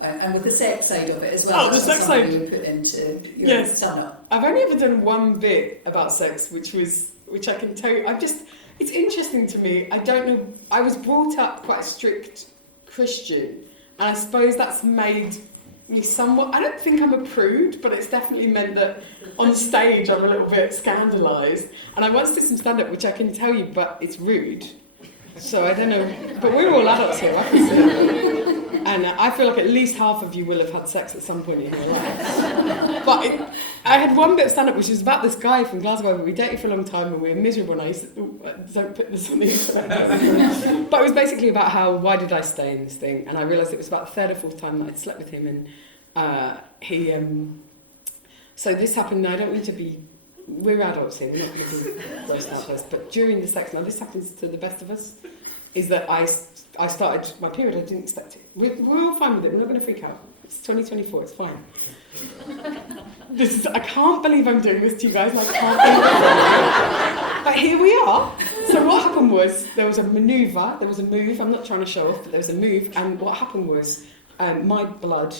and with the sex side of it as well. Oh, the sex side you put into your stand-up. I've only ever done one bit about sex, which I can tell you. It's interesting to me. I don't know. I was brought up quite a strict Christian, and I suppose that's made me somewhat. I don't think I'm a prude, but it's definitely meant that on stage I'm a little bit scandalised. And I once did some stand-up, which I can tell you, but it's rude. So I don't know. But we're all adults here. I can see it. And I feel like at least half of you will have had sex at some point in your life. But I had one bit of stand-up which was about this guy from Glasgow where we dated for a long time and we were miserable, and I used to, don't put this on the internet. But it was basically about why did I stay in this thing? And I realised it was about the third or fourth time that I'd slept with him, and so this happened. I don't mean to be, we're adults here, we're not going to be grossed out this, but during the sex, now this happens to the best of us, is that I started my period. I didn't expect it. We're all fine with it. We're not going to freak out. It's 2024. It's fine. I can't believe I'm doing this to you guys. I can't believe it. But here we are. So what happened was there was a manoeuvre. There was a move. I'm not trying to show off, but there was a move. And what happened was my blood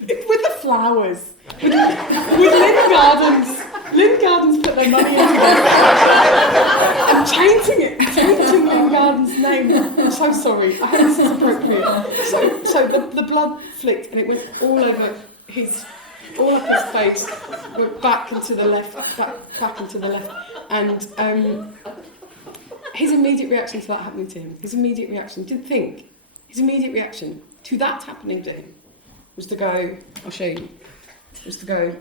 with the flowers with Lynn Gardens. Lynn Gardens put their money into it. I'm changing Lynn Gardens' name. I'm so sorry. I hope this is appropriate. So the blood flicked and it went all over all up his face, went back and to the left, back and to the left. And his immediate reaction to that happening to him, his immediate reaction to that happening to him was to go, I'll show you, was to go,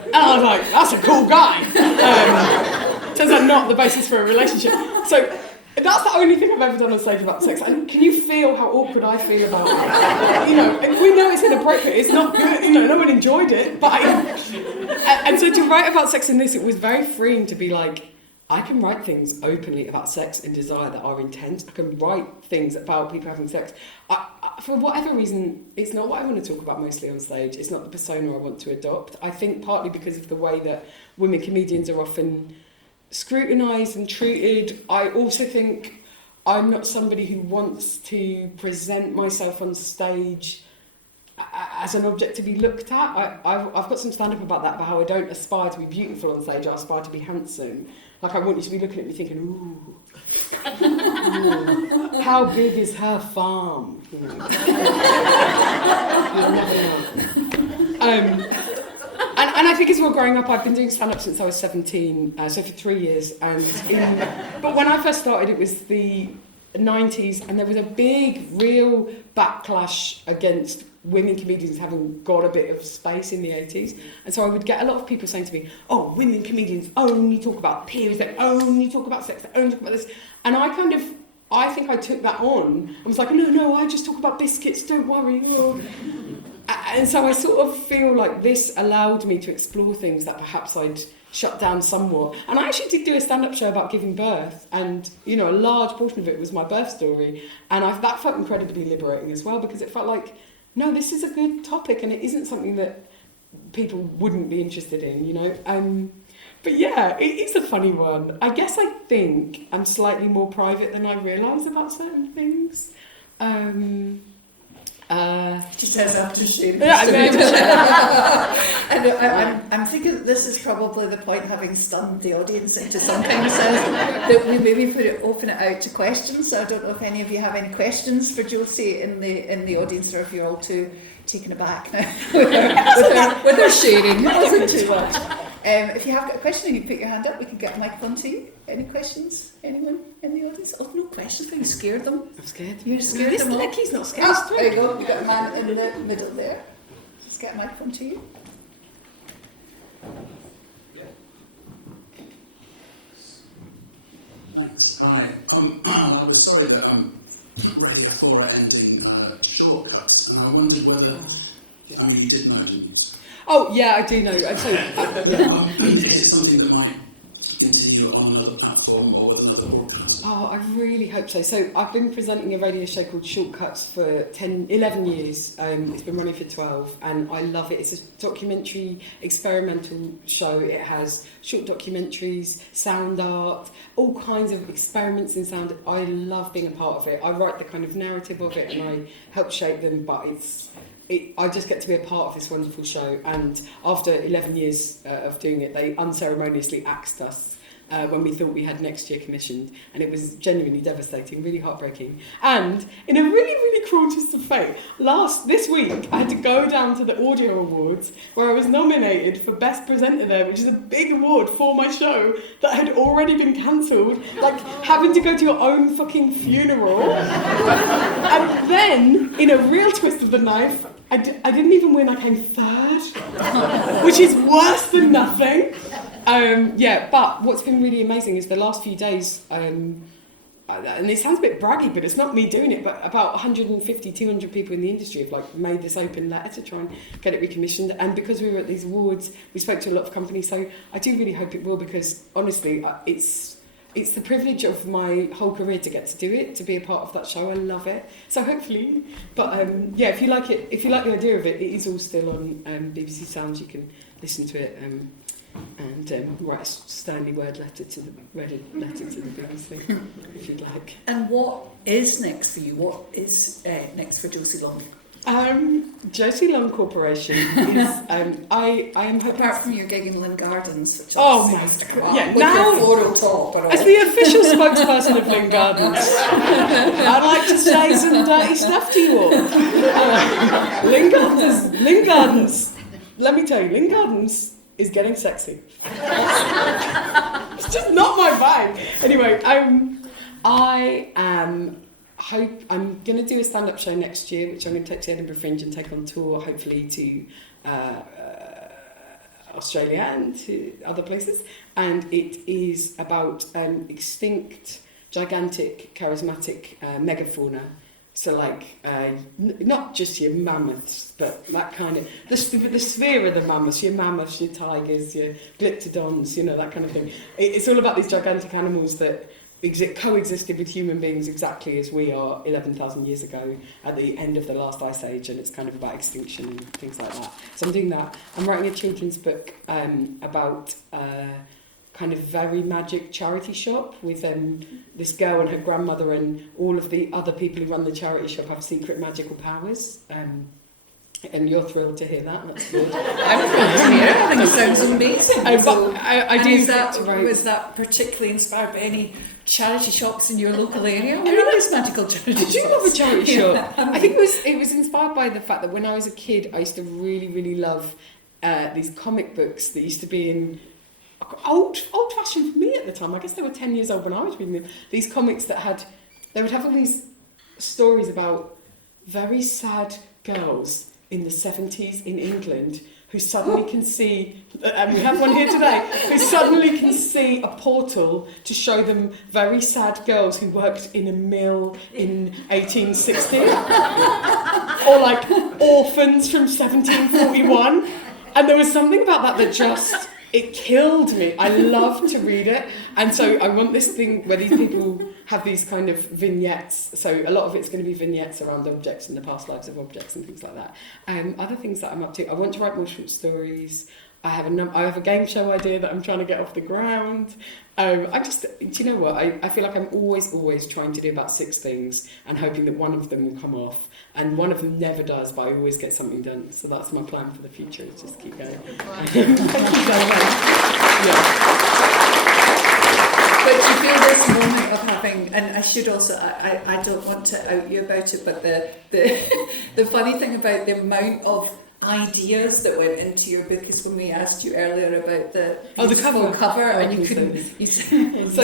and I was like, that's a cool guy. Turns out not the basis for a relationship. So that's the only thing I've ever done on stage about sex. And can you feel how awkward I feel about it? You know, we know it's inappropriate, it's not good, you know, no one enjoyed it. But and so to write about sex in this, it was very freeing to be like, I can write things openly about sex and desire that are intense. I can write things about people having sex. For whatever reason, it's not what I want to talk about mostly on stage. It's not the persona I want to adopt. I think partly because of the way that women comedians are often scrutinised and treated. I also think I'm not somebody who wants to present myself on stage as an object to be looked at. I've got some stand-up about that, about how I don't aspire to be beautiful on stage, I aspire to be handsome. Like, I want you to be looking at me thinking, ooh, how big is her farm? You know. You'll never know. And I think as well, growing up, I've been doing stand-up since I was 17, so for 3 years. But when I first started, it was the 90s, and there was a big, real backlash against women comedians having got a bit of space in the 80s. And so I would get a lot of people saying to me, oh, women comedians only talk about periods, they only talk about sex, they only talk about this. And I think I took that on. I was like, no, I just talk about biscuits, don't worry. Oh. And so I sort of feel like this allowed me to explore things that perhaps I'd shut down somewhat. And I actually did do a stand-up show about giving birth, and a large portion of it was my birth story, and that felt incredibly liberating as well, because it felt like, no, this is a good topic and it isn't something that people wouldn't be interested in, But yeah, it is a funny one. I guess I think I'm slightly more private than I realise about certain things. She says after sharing. Yeah, I'm thinking that this is probably the point, having stunned the audience into something, that we maybe open it out to questions. So I don't know if any of you have any questions for Josie in the audience, or if you're all too taken aback now with her sharing. It wasn't too much. If you have got a question and you put your hand up, we can get a microphone to you. Any questions? Anyone in the audience? Oh, no questions. You scared them. I'm scared. You're scared them all. He's not scared. Oh, there you go. We've got a man in the middle there. Let's get a microphone to you. Thanks. Hi. I was sorry that Radio 4 are ending shortcuts, and I wondered whether, you did know, didn't you? Oh, yeah, I do know. Is it something that might continue on another platform or with another broadcaster? Oh, I really hope so. So I've been presenting a radio show called Shortcuts for 11 years. It's been running for 12, and I love it. It's a documentary, experimental show. It has short documentaries, sound art, all kinds of experiments in sound. I love being a part of it. I write the kind of narrative of it, and I help shape them, but I just get to be a part of this wonderful show, and after 11 years of doing it, they unceremoniously axed us when we thought we had next year commissioned, and it was genuinely devastating, really heartbreaking. And in a really, really cruel twist of fate, this week I had to go down to the Audio Awards, where I was nominated for Best Presenter there, which is a big award for my show that had already been cancelled, like having to go to your own fucking funeral. And then, in a real twist of the knife, I didn't even win, I came third, which is worse than nothing. But what's been really amazing is the last few days, and it sounds a bit braggy, but it's not me doing it, but about 150, 200 people in the industry have made this open letter to try and get it recommissioned. And because we were at these awards, we spoke to a lot of companies, so I do really hope it will, because honestly, it's the privilege of my whole career to get to do it, to be a part of that show. I love it. So hopefully, but if you like it, if you like the idea of it, it is all still on BBC Sounds. You can listen to it and write a sternly worded letter to the BBC if you'd like. And what is next for you? What is next for Josie Long? JOSIE Long Corporation is I am hoping, apart from your gig in Lynn Gardens, which now as the official spokesperson of Lynn Gardens, I'd like to say some dirty stuff to you all. Lynn Gardens, let me tell you, Lynn Gardens is getting sexy. It's just not my vibe. Anyway, I'm going to do a stand-up show next year, which I'm going to take to Edinburgh Fringe and take on tour, hopefully to Australia and to other places. And it is about extinct, gigantic, charismatic megafauna. So not just your mammoths, but that kind of, the sphere of the mammoths, your tigers, your glyptodons, that kind of thing. It's all about these gigantic animals that coexisted with human beings exactly as we are 11,000 years ago at the end of the last ice age, and it's kind of about extinction and things like that. So I'm doing that. I'm writing a children's book about kind of very magic charity shop with this girl and her grandmother, and all of the other people who run the charity shop have secret magical powers. And you're thrilled to hear that. That's good. I'm thrilled to hear it. I think it sounds amazing. Was that particularly inspired by any charity shops in your local area? Where are these magical charity shops? I do love a charity shop. I think it was inspired by the fact that when I was a kid, I used to really, really love these comic books that used to be in old-fashioned for me at the time. I guess they were 10 years old when I was reading them. These comics they would have all these stories about very sad girls in the 70s in England who suddenly can see, and we have one here today, who suddenly can see a portal to show them very sad girls who worked in a mill in 1860. or like orphans from 1741. And there was something about that just, it killed me. I love to read it. And so I want this thing where these people have these kind of vignettes. So a lot of it's going to be vignettes around objects and the past lives of objects and things like that. Other things that I'm up to, I want to write more short stories. I have a game show idea that I'm trying to get off the ground. Do you know what? I feel like I'm always trying to do about 6 things and hoping that one of them will come off. And one of them never does, but I always get something done. So that's my plan for the future, is just keep going. Thank you so much. But you feel this moment of having, and I should also, I don't want to out you about it, but the funny thing about the amount of ideas that went into your book is when we asked you earlier about the cover and you couldn't. So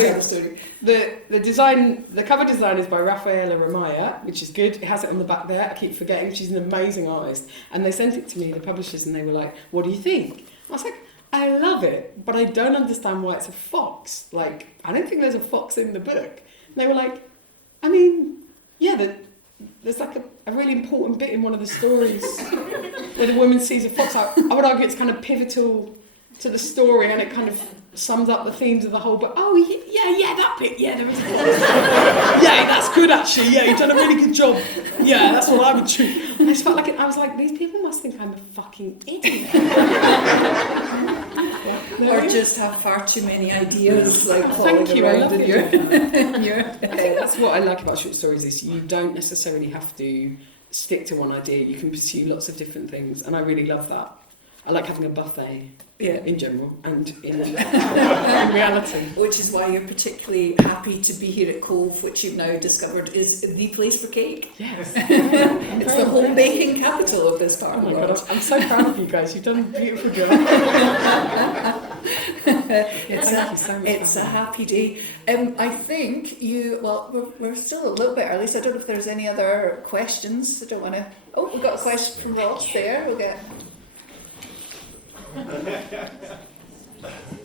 the cover design is by Rafaela Ramaya, which is good. It has it on the back there. I keep forgetting she's an amazing artist, and they sent it to me, the publishers, and they were like, "What do you think?" I was like, "I love it, but I don't understand why it's a fox. Like, I don't think there's a fox in the book." And they were like, "I mean, yeah, there's like a really important bit in one of the stories where the woman sees a fox." I would argue it's kind of pivotal to the story, and it kind of sums up the themes of the whole book. Oh, yeah, that bit. Yeah, there is a fox. Yeah, that's good actually. Yeah, you've done a really good job. Yeah, that's what I would choose. And I just felt like I was like, these people must think I'm a fucking idiot. Or just have far too many ideas like Thank you, I love in it. your I think that's what I like about short stories, is you don't necessarily have to stick to one idea. You can pursue lots of different things, and I really love that. I like having a buffet, in general, and in reality. Which is why you're particularly happy to be here at Cove, which you've now discovered is the place for cake. Yes. It's the home baking capital of this part of the world. God, I'm so proud of you guys. You've done a beautiful job. It's a happy day. I think we're still a little bit early, so I don't know if there's any other questions. I don't want to... Oh, we've got a question from Ross there. We'll get...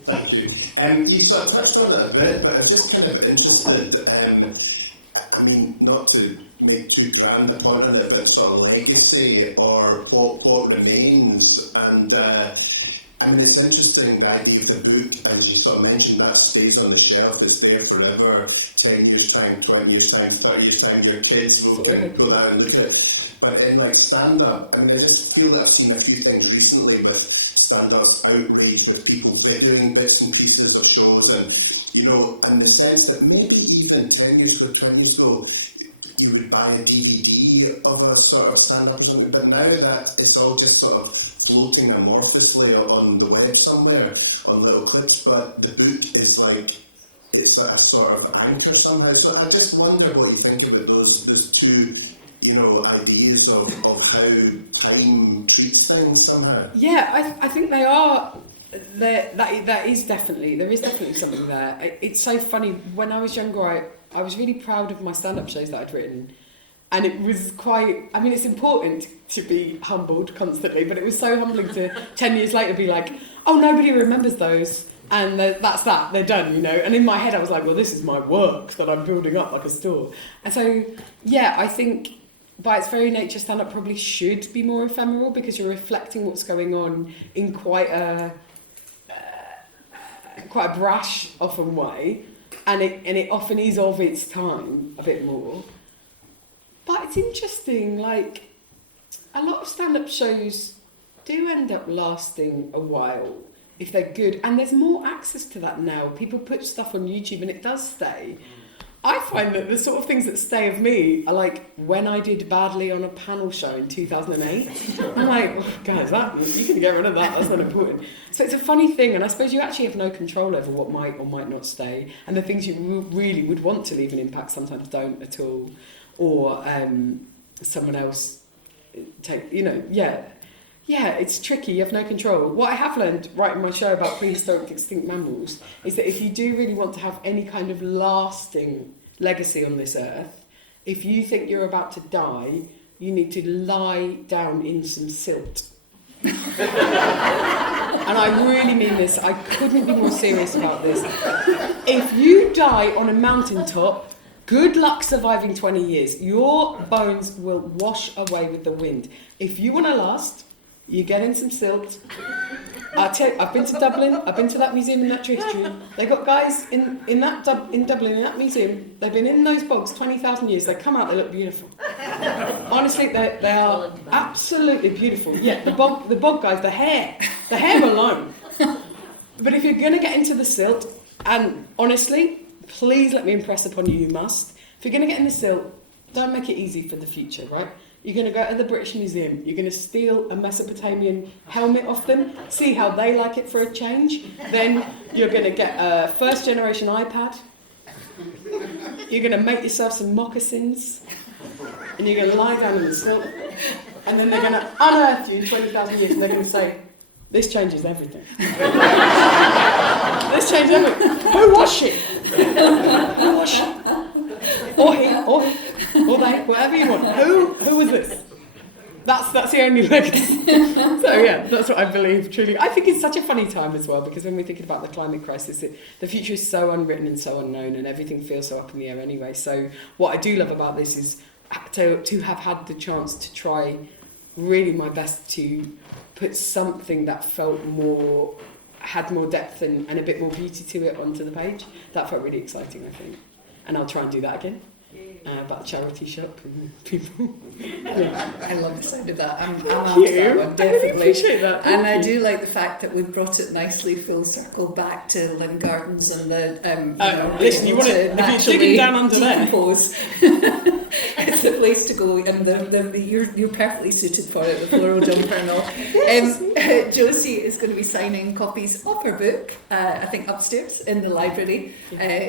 Thank you. You sort of touched on it a bit, but I'm just kind of interested, I mean, not to make too grand a point on it, but sort of legacy or what remains. And I mean, it's interesting, the idea of the book, as you sort of mentioned, that stays on the shelf, it's there forever, 10 years' time, 20 years' time, 30 years' time, your kids will go down and look at it. But in like stand-up, I mean, I just feel that I've seen a few things recently with stand-ups, outrage with people videoing bits and pieces of shows, and, you know, and the sense that maybe even 10 years ago, 20 years ago, you would buy a DVD of a sort of stand-up or something, but now that it's all just sort of floating amorphously on the web somewhere, on little clips, but the book is like, it's a sort of anchor somehow. So I just wonder what you think about those two, you know, ideas of how time treats things somehow. Yeah, I think they are. That is definitely, there is definitely something there. It's so funny. When I was younger, I was really proud of my stand-up shows that I'd written, and it was quite. I mean, it's important to be humbled constantly, but it was so humbling to 10 years later be like, oh, nobody remembers those. And that's that, they're done, you know. And in my head, I was like, well, this is my work that I'm building up like a store. And so, yeah, I think by its very nature, stand-up probably should be more ephemeral because you're reflecting what's going on in quite a brash, often way. And it often is of its time a bit more. But it's interesting, like, a lot of stand-up shows do end up lasting a while if they're good, and there's more access to that now. People put stuff on YouTube and it does stay. I find that the sort of things that stay of me are like when I did badly on a panel show in 2008. I'm like, oh, guys, you can get rid of that, that's not important. So it's a funny thing, and I suppose you actually have no control over what might or might not stay, and the things you really would want to leave an impact sometimes don't at all, or someone else take, you know, yeah, it's tricky, you have no control. What I have learned writing my show about prehistoric extinct mammals is that if you do really want to have any kind of lasting legacy on this earth, if you think you're about to die, you need to lie down in some silt. And I really mean this, I couldn't be more serious about this. If you die on a mountaintop, Good luck surviving 20 years. Your bones will wash away with the wind. If you want to last, you get in some silt. I've been to Dublin. I've been to that museum in natural history. They got guys in Dublin in that museum. They've been in those bogs 20,000 years. They come out. They look beautiful. Honestly, they are absolutely beautiful. Yeah, the bog guys. The hair alone. But if you're going to get into the silt, and honestly, please let me impress upon you. You must. If you're going to get in the silt, don't make it easy for the future, right? You're going to go to the British Museum. You're going to steal a Mesopotamian helmet off them, see how they like it for a change. Then you're going to get a first-generation iPad. You're going to make yourself some moccasins. And you're going to lie down in the silt. And then they're going to unearth you in 20,000 years and they're going to say, this changes everything. This changes everything. Who was she? Who was she? Or he, or they, whatever you want. Who was this? That's the only legacy. So yeah, that's what I believe, truly. I think it's such a funny time as well, because when we're thinking about the climate crisis, the future is so unwritten and so unknown, and everything feels so up in the air anyway. So what I do love about this is to have had the chance to try really my best to put something that had more depth and a bit more beauty to it onto the page. That felt really exciting, I think. And I'll try and do that again. About charity shop and people. I love the sound of that. I'm Thank after you. that one, I really definitely. appreciate that. And I Thank you. do like the fact that we brought it nicely full circle back to Lynn Gardens and the listen, you want to, if you're digging down under there. decompose. It's the place to go, and you're perfectly suited for it with floral jumper and all. Josie is going to be signing copies of her book, I think upstairs in the library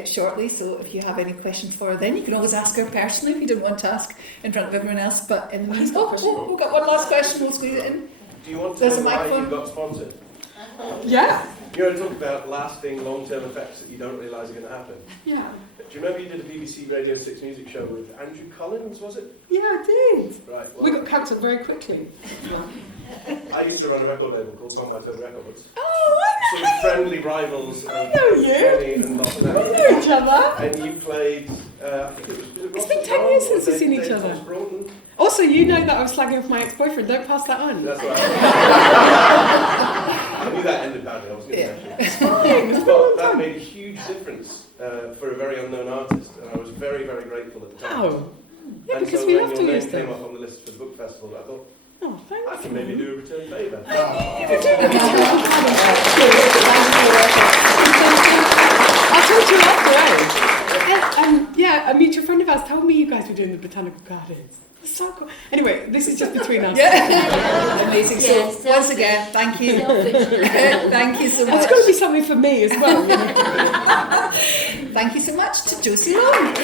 shortly. So if you have any questions for her, then you can always ask her personally if you don't want to ask in front of everyone else. But in the meantime, we've got one last question. We'll squeeze it in. Do you want to There's know a why microphone. you got sponsored? Yeah. You're going to talk about lasting long-term effects that you don't realise are going to happen. Yeah. Do you remember you did a BBC Radio 6 music show with Andrew Collins, was it? Yeah, I did. Right. Well, We got cancelled very quickly. I used to run a record label called Songwriter Records. Oh, Some friendly rivals of I know you. Kenny and Loch We know each other. And you played, I think it was It's been 10 years since we've seen each other. Brolin. Also, you know that I was slagging off my ex-boyfriend. Don't pass that on. That's right. I knew that ended badly. I was going to mention it. It's fine. It's But that fine. made a huge difference for a very unknown artist, and I was very, very grateful at the time. Wow. Yeah, And because so we when love your to use name came them. up on the list for the book festival, I thought, Oh, thanks. I can maybe do a return favour. I'll talk to you after, yeah, a mutual friend of ours told me you guys were doing the botanical gardens. It's so cool. Anyway, this is just between us. Amazing. Yes, So once again, thank you. Thank you so much. It's got to be something for me as well. You know? Thank you so much to Josie Long.